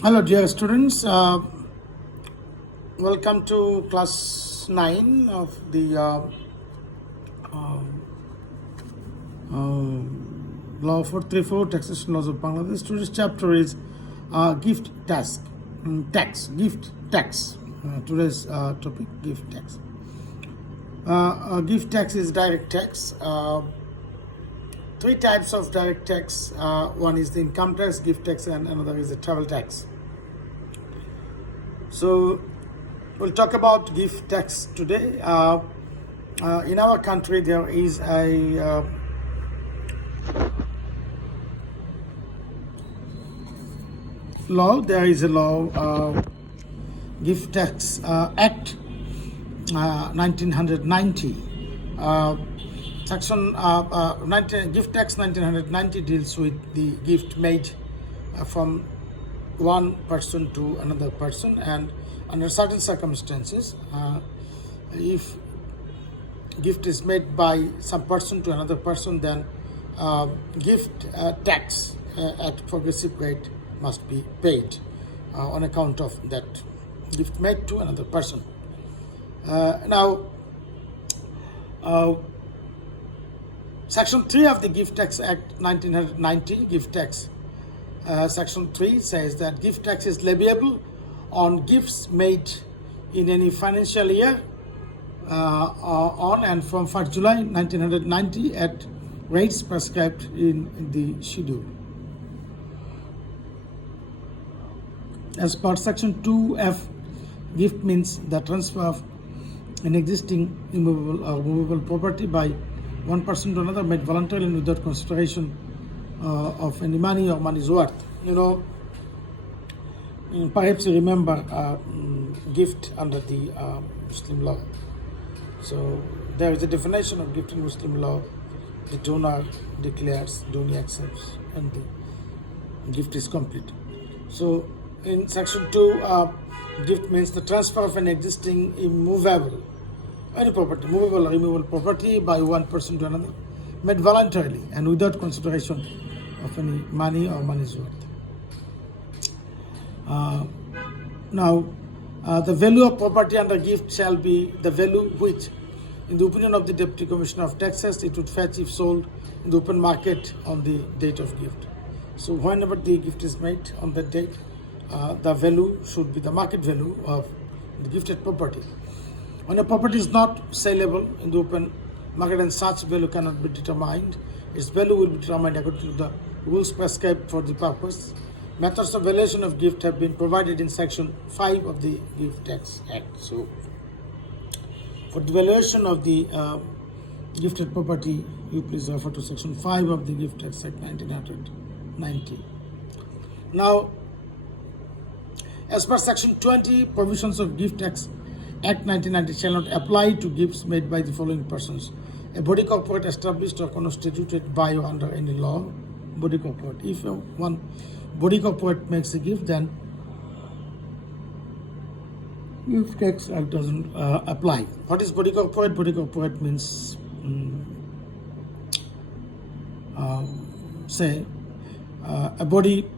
Hello, dear students. Welcome to class 9 of the Law 434 Taxation Laws of Bangladesh. Today's chapter is gift gift tax. Today's topic, gift tax. Gift tax is direct tax. Three types of direct tax. One is the income tax, gift tax, and another is the travel tax. So we'll talk about gift tax today. In our country, there is a law. There is a law, Gift Tax Act 1990. Section Gift Tax 1990 deals with the gift made from one person to another person, and under certain circumstances, if gift is made by some person to another person, then gift tax at progressive rate must be paid on account of that gift made to another person. Now, Section 3 of the Gift Tax Act 1990, Gift Tax, Section 3 says that gift tax is leviable on gifts made in any financial year on and from 1st July 1990 at rates prescribed in the schedule. As per Section 2F, gift means the transfer of an existing immovable or movable property by one person to another, made voluntarily and without consideration of any money or money's worth. Perhaps you remember gift under the Muslim law. So there is a definition of gift in Muslim law. The donor declares, donor accepts, and the gift is complete. So in Section 2, gift means the transfer of an existing immovable, any property, movable or immovable property by one person to another, made voluntarily and without consideration of any money or money's worth. Now, the value of property under gift shall be the value which, in the opinion of the Deputy Commissioner of Taxes, it would fetch if sold in the open market on the date of gift. So whenever the gift is made on that date, the value should be the market value of the gifted property. When a property is not saleable in the open market and such value cannot be determined, its value will be determined according to the rules prescribed for the purpose. Methods of valuation of gift have been provided in Section 5 of the Gift Tax Act. So, for the valuation of the gifted property, you please refer to Section 5 of the Gift Tax Act 1990. Now, as per Section 20, provisions of Gift Tax Act 1990 shall not apply to gifts made by the following persons: a body corporate established or constituted by or under any law, body corporate. If one body corporate makes a gift, then Gift Tax Act doesn't apply. What is body corporate? Body corporate means, say, a body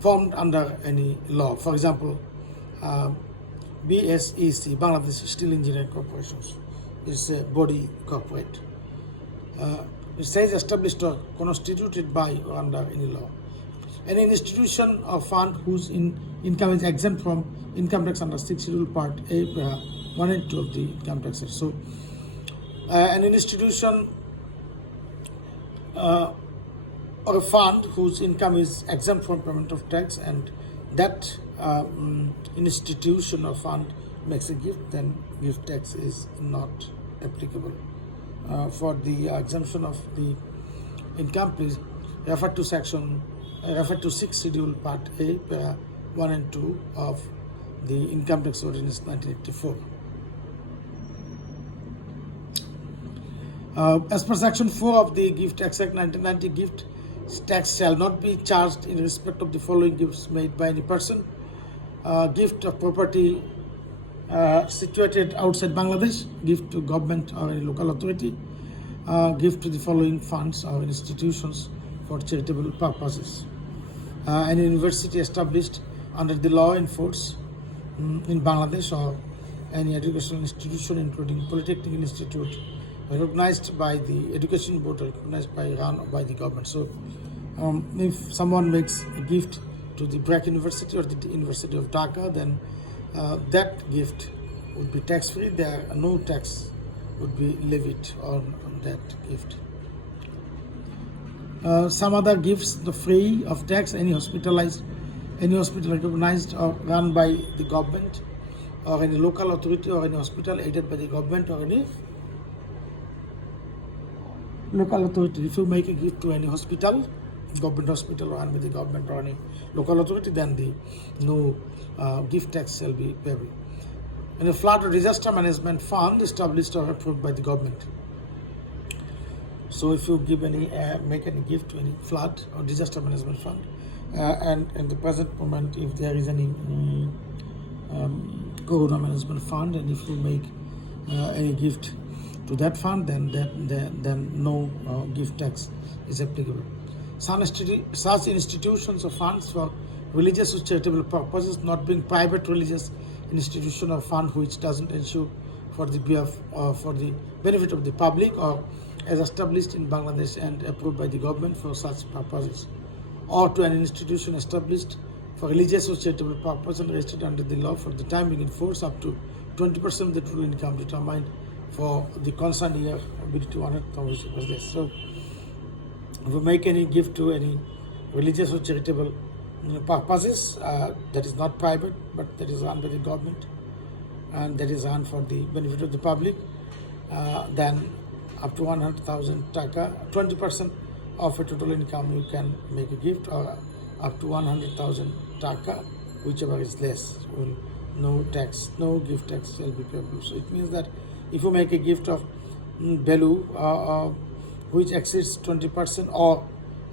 formed under any law. For example, BSEC, Bangladesh Steel Engineering Corporations, is a body corporate. It says established or constituted by or under any law. Any institution or fund whose income is exempt from income tax under 6 Schedule Part A, 1 and 2 of the Income Tax Act. So, an institution or a fund whose income is exempt from payment of tax, and that institution or fund makes a gift, then gift tax is not applicable. For the exemption of the income, please refer to 6 Schedule Part A, 1 and 2 of the Income Tax Ordinance 1984. As per Section 4 of the Gift Tax Act 1990, gift tax shall not be charged in respect of the following gifts made by any person: gift of property situated outside Bangladesh, gift to government or any local authority, gift to the following funds or institutions for charitable purposes. any university established under the law in force in Bangladesh, or any educational institution including Polytechnic Institute recognized by the Education Board, recognized by run by the government. So if someone makes a gift to the BRAC University or the University of Dhaka, then that gift would be tax-free. There no tax would be levied on that gift. Some other gifts, the free of tax, any hospital recognized or run by the government, or any local authority, or any hospital aided by the government, or any local authority. If you make a gift to any hospital, government hospital run by the government, or any local authority, then no gift tax shall be payable. And a flood or disaster management fund established or approved by the government. So if you give make any gift to any flood or disaster management fund, and in the present moment, if there is any corona management fund, and if you make any gift to that fund, then no gift tax is applicable. Such institutions or funds for religious or charitable purposes, not being private religious institution or fund which doesn't ensure for the benefit of the public, or as established in Bangladesh and approved by the government for such purposes, or to an institution established for religious or charitable purpose and registered under the law for the time being in force up to 20% of the total income determined for the concerned year of BDT 100,000 was this. So if you make any gift to any religious or charitable purposes, that is not private, but that is run by the government, and that is run for the benefit of the public, then up to 100,000 taka, 20% of a total income you can make a gift, or up to 100,000 taka, whichever is less, no gift tax shall be payable. So it means that if you make a gift of value which exceeds 20%, or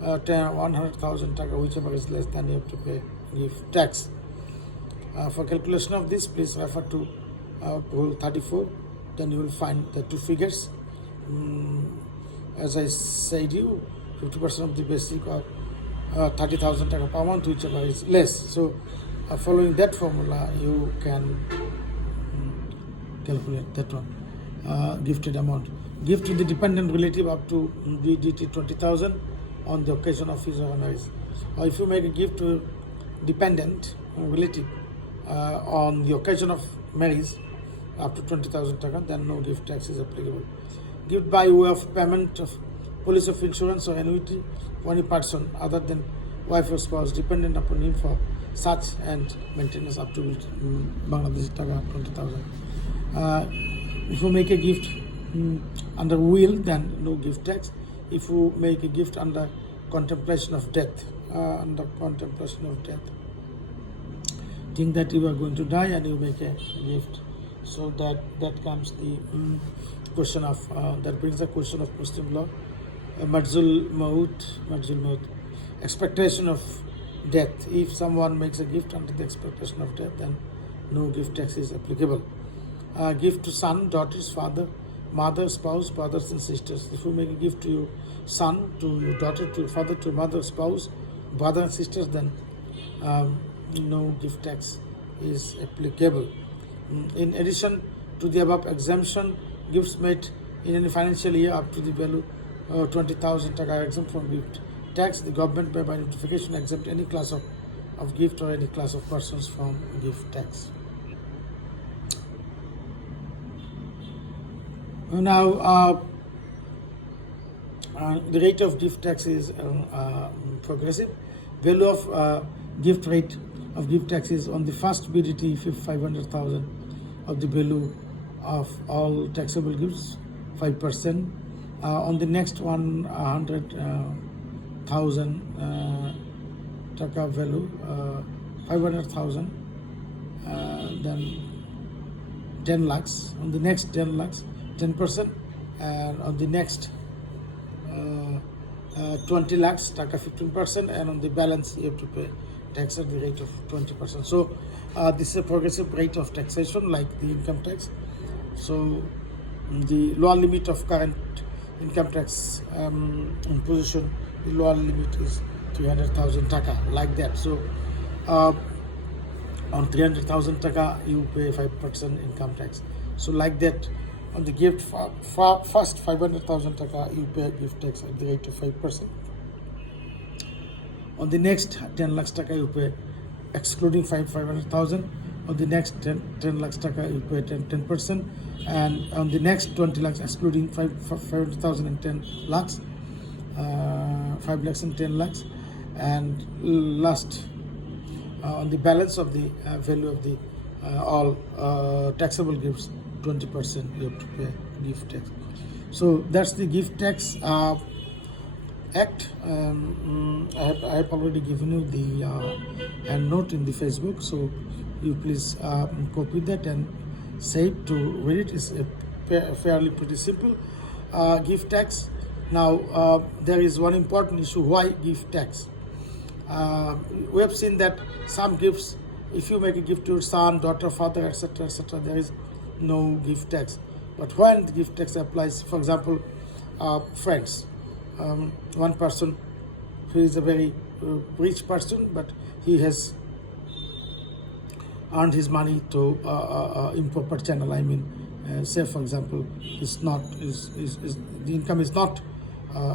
100,000 taka, whichever is less, then you have to pay gift tax. For calculation of this, please refer to Rule 34. Then you will find the two figures. As I said, 50% of the basic, or 30,000 taka per month, whichever is less. So following that formula, you can calculate that one. Gifted amount. Gift to the dependent relative up to BDT 20,000 on the occasion of his or her marriage. Or if you make a gift to dependent relative on the occasion of marriage up to 20,000 taka, then no gift tax is applicable. Gift by way of payment of policy of insurance or annuity for any person other than wife or spouse dependent upon him for such and maintenance up to Bangladesh taka 20,000. If you make a gift under will, then no gift tax. If you make a gift under contemplation of death, think that you are going to die and you make a gift, so that comes the question of that brings the question of Muslim law, Majzul Maut, expectation of death. If someone makes a gift under the expectation of death, then no gift tax is applicable. Gift to son, daughters, father, mother, spouse, brothers and sisters. If you make a gift to your son, to your daughter, to your father, to your mother, spouse, brother and sisters, then no gift tax is applicable. In addition to the above exemption, gifts made in any financial year up to the value 20,000 taka are exempt from gift tax. The government may by notification exempt any class of gift or any class of persons from gift tax. Now, the rate of gift tax is progressive. Value of gift rate of gift tax is on the first BDT 500,000 of the value of all taxable gifts, 5%. On the next 100,000 taka value, 500,000, then 10 lakhs. On the next 10 lakhs, 10%, and on the next 20 lakhs taka 15%, and on the balance you have to pay tax at the rate of 20%. So this is a progressive rate of taxation like the income tax. So the lower limit of current income tax imposition, the lower limit is 300,000 taka, like that. So on 300,000 taka you pay 5% income tax. So like that, on the gift first 500,000 taka you pay gift tax at the rate of 5%. On the next 10 lakhs taka you pay excluding 500,000. On the next 10 lakhs taka you pay 10%, and on the next 20 lakhs excluding 500,000 and 10 lakhs, 5 lakhs and 10 lakhs, and last on the balance of the value of the all taxable gifts, 20% you have to pay gift tax. So that's the gift tax act. I have already given you the end note in the Facebook, so you please copy that and save to read it. It's fairly pretty simple. Gift tax. Now there is one important issue: why gift tax? We have seen that some gifts, if you make a gift to your son, daughter, father, etc., there is no gift tax. But when the gift tax applies, for example, friends, one person who is a very rich person, but he has earned his money to improper channel. I mean, say for example, the income is not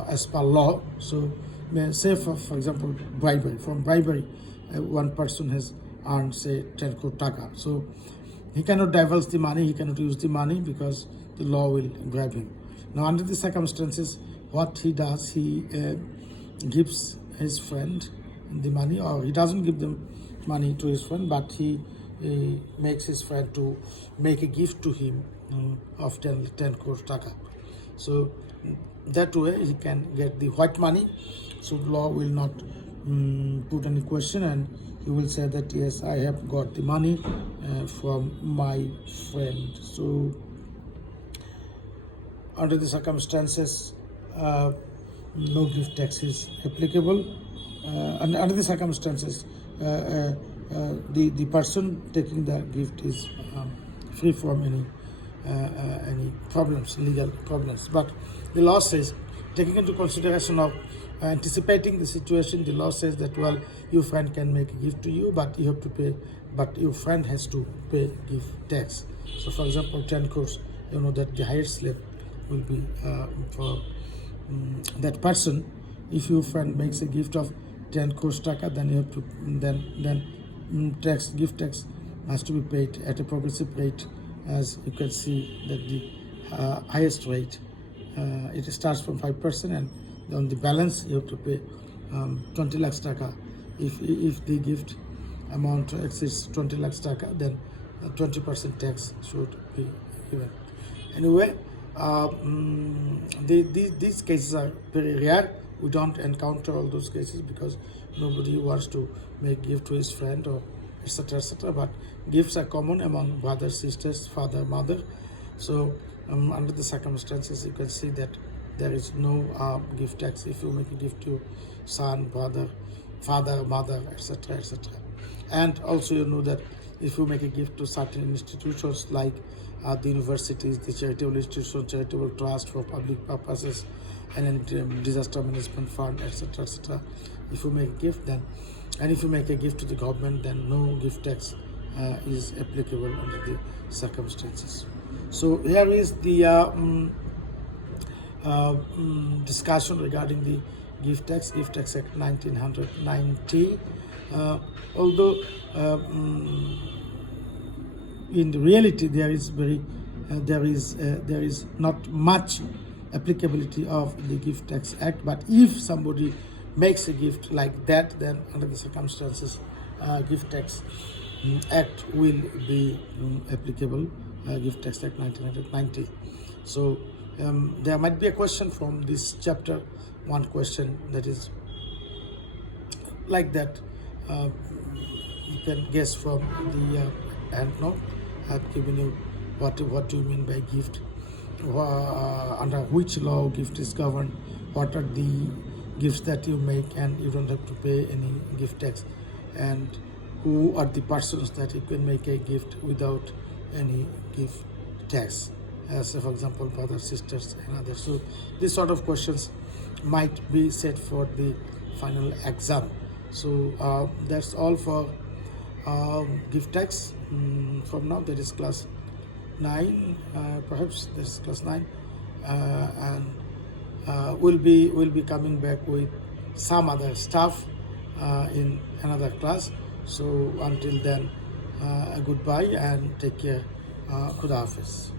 as per law. So say for example, bribery. From bribery, one person has earned say 10 crore taka. So he cannot divulge the money, he cannot use the money because the law will grab him. Now under the circumstances, what he does, he gives his friend the money, or he doesn't give them money to his friend, but he makes his friend to make a gift to him of 10 crore taka. So that way he can get the white money, so the law will not put any question, and he will say that yes, I have got the money from my friend. So under the circumstances, no gift tax is applicable. And under the circumstances, the person taking the gift is free from any problems, legal problems. But the law says, taking into consideration of anticipating the situation, the law says that, well, your friend can make a gift to you, but you have to pay, but your friend has to pay gift tax. So for example, 10 crores, you know that the highest slab will be for that person. If your friend makes a gift of 10 crores taka, then you have to gift tax has to be paid at a progressive rate. As you can see that the highest rate, it starts from 5%, and on the balance you have to pay 20 lakhs taka. If the gift amount exceeds 20 lakhs taka, then 20% tax should be given. Anyway, these cases are very rare. We don't encounter all those cases because nobody wants to make gift to his friend or etc. But gifts are common among brothers, sisters, father, mother. So under the circumstances, you can see that there is no gift tax if you make a gift to son, brother, father, mother, etc. And also you know that if you make a gift to certain institutions like the universities, the charitable institutions, charitable trust for public purposes, and disaster management fund, etc. If you make a gift, then, and if you make a gift to the government, then no gift tax is applicable under the circumstances. So here is the discussion regarding the Gift Tax Act 1990. Although in reality there is not much applicability of the Gift Tax Act, but if somebody makes a gift like that, then under the circumstances, Gift Tax Act will be applicable. Gift Tax Act 1990. So there might be a question from this chapter, one question that is like that. You can guess from the end note. I've given you what do you mean by gift, under which law gift is governed, what are the gifts that you make and you don't have to pay any gift tax, and who are the persons that you can make a gift without any gift tax, as for example brothers, sisters and others. So these sort of questions might be set for the final exam. So that's all for gift tax. From now, that is class 9, perhaps this is class 9, and we'll be coming back with some other stuff in another class. So until then, goodbye and take care. Khuda Hafiz.